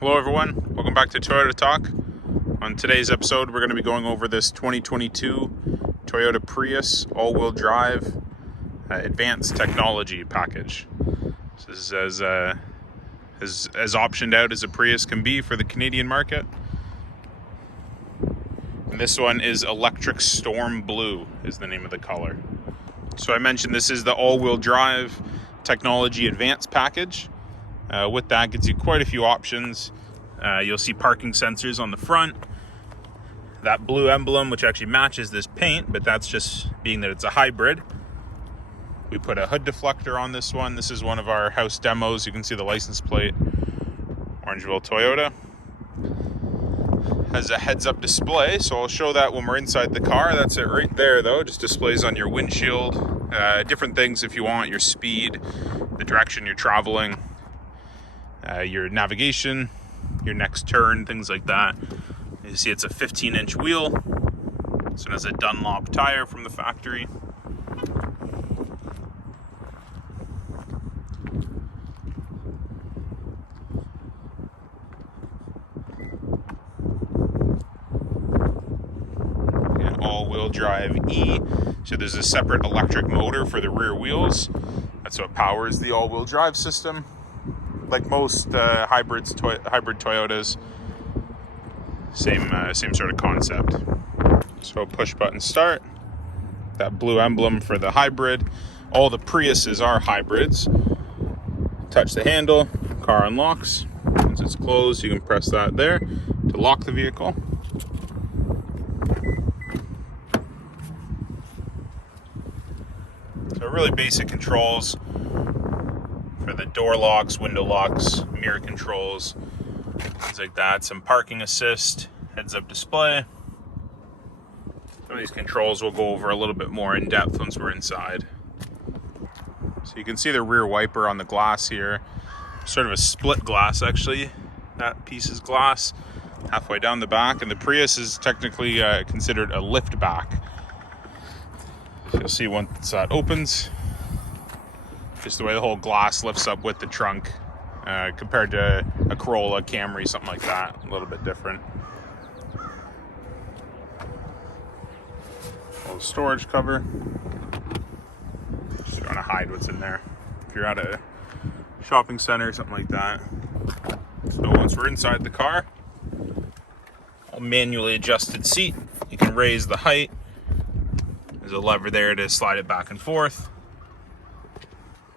Hello everyone, welcome back to Toyota Talk. On today's episode, we're going to be going over this 2022 Toyota Prius all-wheel drive advanced technology package. This is as optioned out as a Prius can be for the Canadian market. And this one is Electric Storm Blue is the name of the color. So I mentioned this is the all-wheel drive technology advanced package. With that, gives you quite a few options. You'll see parking sensors on the front. That blue emblem, which actually matches this paint, but that's just being that it's a hybrid. We put a hood deflector on this one. This is one of our house demos. You can see the license plate, Orangeville, Toyota. Has a heads-up display, so I'll show that when we're inside the car. That's it right there, though. Just displays on your windshield. Different things if you want, your speed, the direction you're traveling. Your navigation, your next turn, things like that. You see it's a 15-inch wheel. So it has a Dunlop tire from the factory. And all-wheel drive E. So there's a separate electric motor for the rear wheels. That's what powers the all-wheel drive system. Like most hybrid Toyotas, same sort of concept. So push button start, that blue emblem for the hybrid. All the Priuses are hybrids. Touch the handle, car unlocks. Once it's closed, you can press that there to lock the vehicle. So really basic controls for the door locks, window locks, mirror controls, things like that. Some parking assist, heads-up display. Some of these controls we'll go over a little bit more in depth once we're inside. So you can see the rear wiper on the glass here. Sort of a split glass, actually. That piece is glass halfway down the back, and the Prius is technically considered a lift back. You'll see once that opens, just the way the whole glass lifts up with the trunk compared to a Corolla, Camry, something like that. A little bit different. Little storage cover. Just trying to hide what's in there. If you're at a shopping center or something like that. So once we're inside the car, a manually adjusted seat. You can raise the height. There's a lever there to slide it back and forth.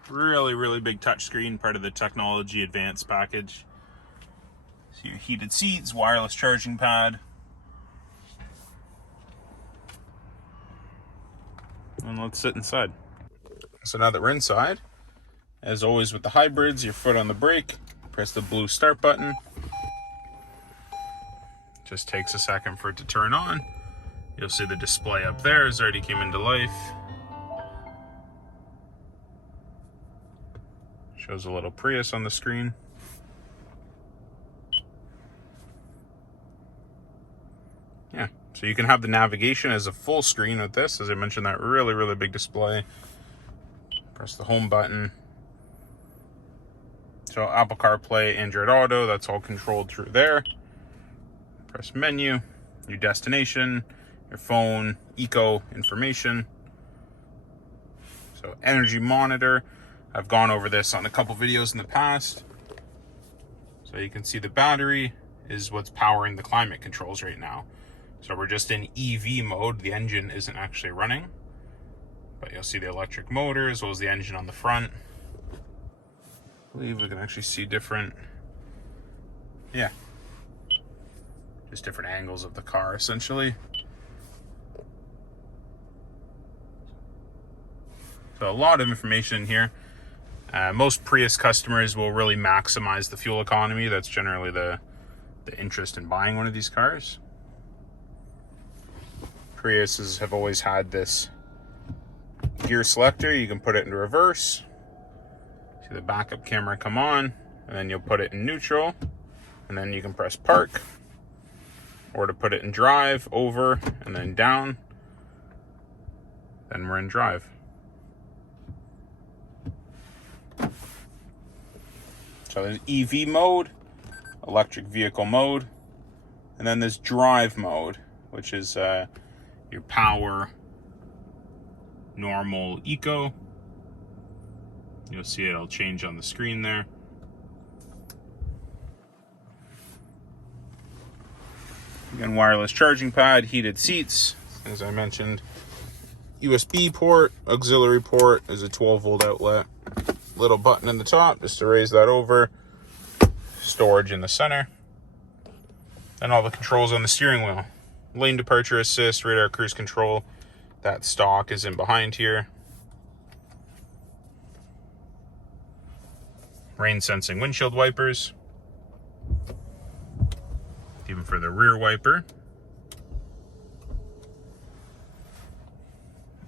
Really big touchscreen, part of the technology advanced package. So your heated seats, wireless charging pad. And let's sit inside. So now that we're inside, as always with the hybrids, your foot on the brake, press the blue start button. Just takes a second for it to turn on. You'll see the display up there has already came into life. Shows a little Prius on the screen. Yeah, so you can have the navigation as a full screen with this. As I mentioned, that really big display. Press the home button. So Apple CarPlay, Android Auto, that's all controlled through there. Press menu, your destination, your phone, eco information. So energy monitor. I've gone over this on a couple videos in the past. So you can see the battery is what's powering the climate controls right now. So we're just in EV mode. The engine isn't actually running, but you'll see the electric motor as well as the engine on the front. I believe we can actually see different, just different angles of the car essentially. So a lot of information in here. Most Prius customers will really maximize the fuel economy. That's generally the interest in buying one of these cars. Priuses have always had this gear selector. You can put it in reverse. See the backup camera come on, and then you'll put it in neutral, and then you can press park, or to put it in drive, over, and then down. Then we're in drive. So there's EV mode, electric vehicle mode, and then this drive mode, which is your power, normal, eco. You'll see it'll change on the screen there. Again, wireless charging pad, heated seats, as I mentioned. USB port, auxiliary port, is a 12-volt outlet. Little button in the top just to raise that over. Storage in the center. And all the controls on the steering wheel. Lane departure assist, radar cruise control. That stock is in behind here. Rain sensing windshield wipers. Even for the rear wiper.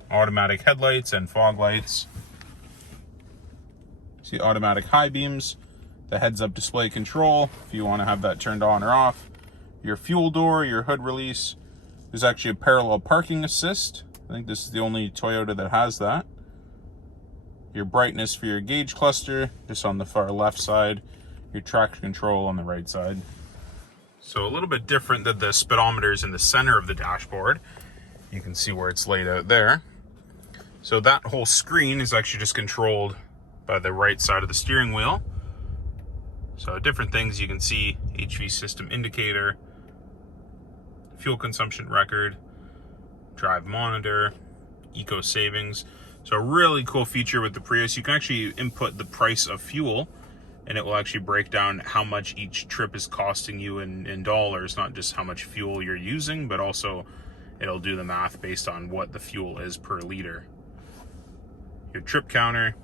Automatic headlights and fog lights. See automatic high beams. The heads-up display control, if you want to have that turned on or off. Your fuel door, your hood release. There's actually a parallel parking assist. I think this is the only Toyota that has that. Your brightness for your gauge cluster, just on the far left side. Your traction control on the right side. So a little bit different than the speedometers in the center of the dashboard. You can see where it's laid out there. So that whole screen is actually just controlled by the right side of the steering wheel. So different things you can see: HV system indicator, fuel consumption record, drive monitor, eco savings. So a really cool feature with the Prius, you can actually input the price of fuel and it will actually break down how much each trip is costing you in dollars, not just how much fuel you're using, but also it'll do the math based on what the fuel is per liter. Your trip counter,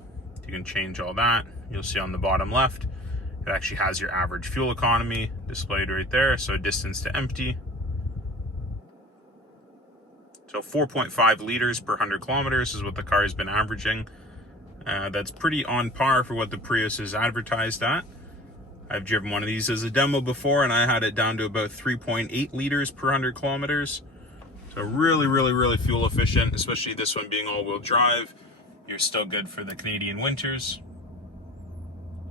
you can change all that. You'll see on the bottom left, it actually has your average fuel economy displayed right there. So distance to empty. So 4.5 liters per 100 kilometers is what the car has been averaging. That's pretty on par for what the Prius is advertised at. I've driven one of these as a demo before and I had it down to about 3.8 liters per 100 kilometers. So really fuel efficient, especially this one being all-wheel drive. You're still good for the Canadian winters.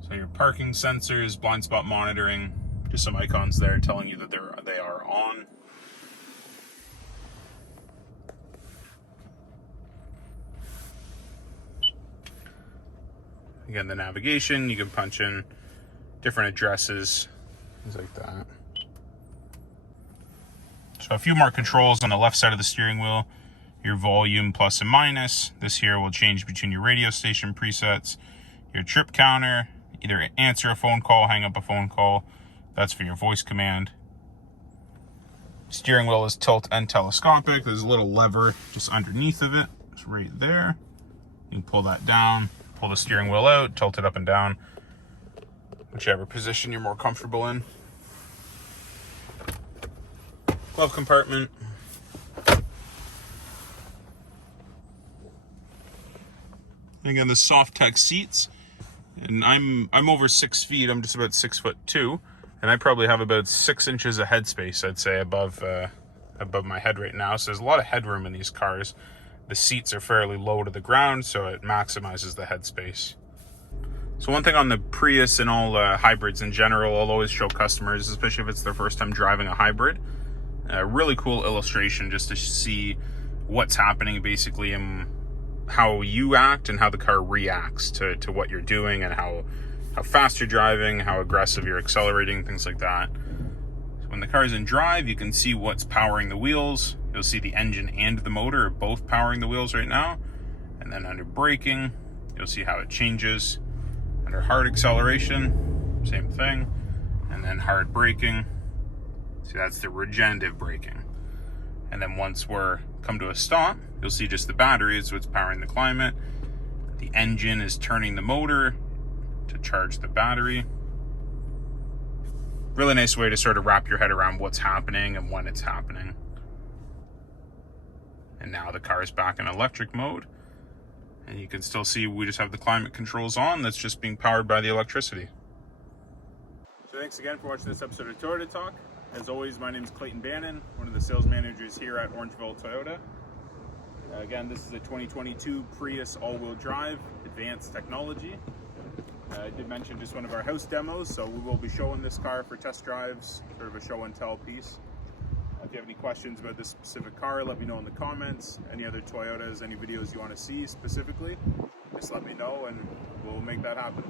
So your parking sensors, blind spot monitoring, just some icons there telling you that they are on. Again, the navigation, you can punch in different addresses, things like that. So a few more controls on the left side of the steering wheel. Your volume plus and minus. This here will change between your radio station presets. Your trip counter, either answer a phone call, hang up a phone call. That's for your voice command. Steering wheel is tilt and telescopic. There's a little lever just underneath of it. It's right there. You can pull that down, pull the steering wheel out, tilt it up and down, whichever position you're more comfortable in. Glove compartment. Again, the soft tech seats, and I'm over 6 feet. I'm just about 6'2", and I probably have about 6 inches of headspace, I'd say, above my head right now. So there's a lot of headroom in these cars. The seats are fairly low to the ground, so it maximizes the headspace. So one thing on the Prius and all hybrids in general, I'll always show customers, especially if it's their first time driving a hybrid, a really cool illustration just to see what's happening basically in how you act and how the car reacts to what you're doing, and how fast you're driving, how aggressive you're accelerating, things like that. So when the car's in drive, you can see what's powering the wheels. You'll see the engine and the motor are both powering the wheels right now. And then under braking, you'll see how it changes. Under hard acceleration, same thing. And then hard braking, see, that's the regenerative braking. And then once we're come to a stop, you'll see just the battery is what's powering the climate. The engine is turning the motor to charge the battery. Really nice way to sort of wrap your head around what's happening and when it's happening. And now the car is back in electric mode. And you can still see we just have the climate controls on. That's just being powered by the electricity. So thanks again for watching this episode of Toyota Talk. As always, my name is Clayton Bannon, one of the sales managers here at Orangeville Toyota. Again, this is a 2022 Prius all-wheel drive, advanced technology. I did mention just one of our house demos, so we will be showing this car for test drives, sort of a show and tell piece. If you have any questions about this specific car, let me know in the comments. Any other Toyotas, any videos you want to see specifically, just let me know and we'll make that happen.